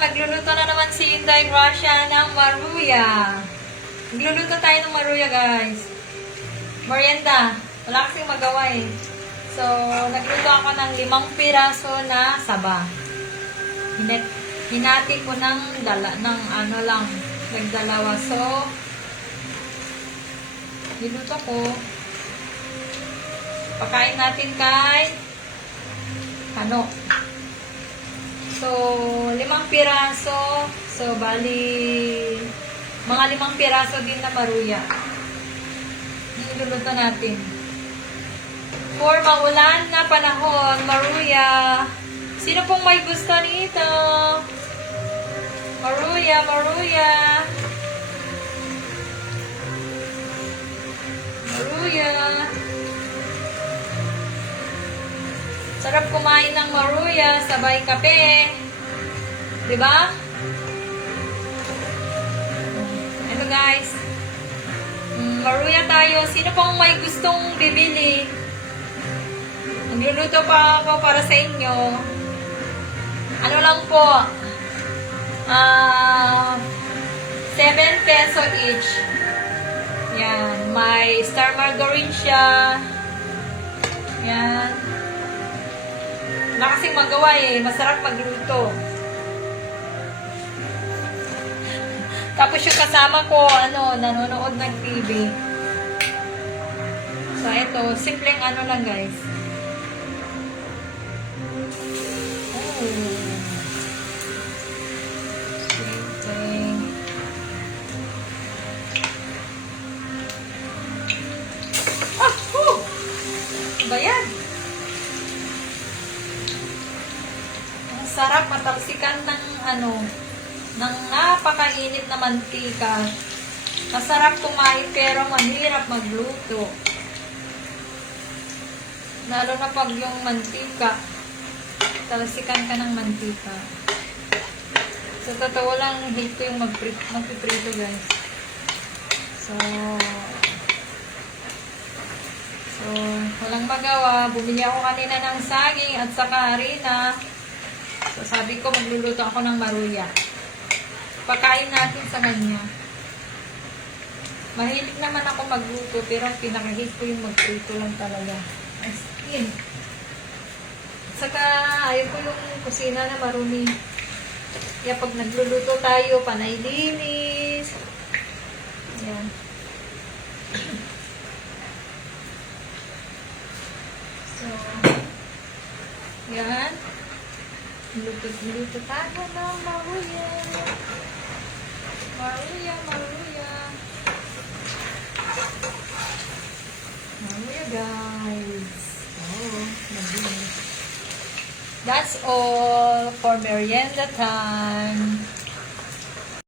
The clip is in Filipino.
Magluluto na naman si Inday Gracia ng maruya. Magluluto tayo ng maruya, guys. Merienda. Wala kasing magawa eh. So, nagluto ako ng 5 piraso na saba. Hinati ko ng nagdalawa. So, niluto ko. Pakain natin kay Kano. So, 5 piraso. So, bali, mga 5 piraso din na maruya. Niluluto natin. For maulan na panahon, maruya. Sino pong may gusto nito? Maruya, maruya. Maruya. Sarap kumain ng maruya, sabay kape. Diba? Ito guys. Maruya tayo. Sino pong may gustong bibili? Nagluluto pa ako para sa inyo. Ano lang po? 7 peso each. Yan. May star margarine siya. Yan. Wala kasing magawa eh. Masarap magluto. Tapos yung kasama ko, nanonood ng TV. So, ito. Simpleng lang guys. Oh. Simpleng. Ba yan? Sarap matalsikan ng ng napakainit na mantika. Masarap kumain pero mahirap magluto. Lalo na pag yung mantika, talsikan ka ng mantika. Sa totoo lang, hate ko yung magpiprito guys. So, walang magawa. Bumili ako kanina ng saging at saka harina. So, sabi ko, magluluto ako ng maruya. Pakain natin sa kanya. Mahilig naman ako magluto, pero ang pinaka-hate ko yung magprito lang talaga. As in. Saka, ayaw ko yung kusina na marumi. Kaya pag nagluluto tayo, panay linis. Ayan. So, yan. Luto tayo ng maruya. Maruya, maruya. Maruya, guys. Oh, mabilis. That's all for merienda time.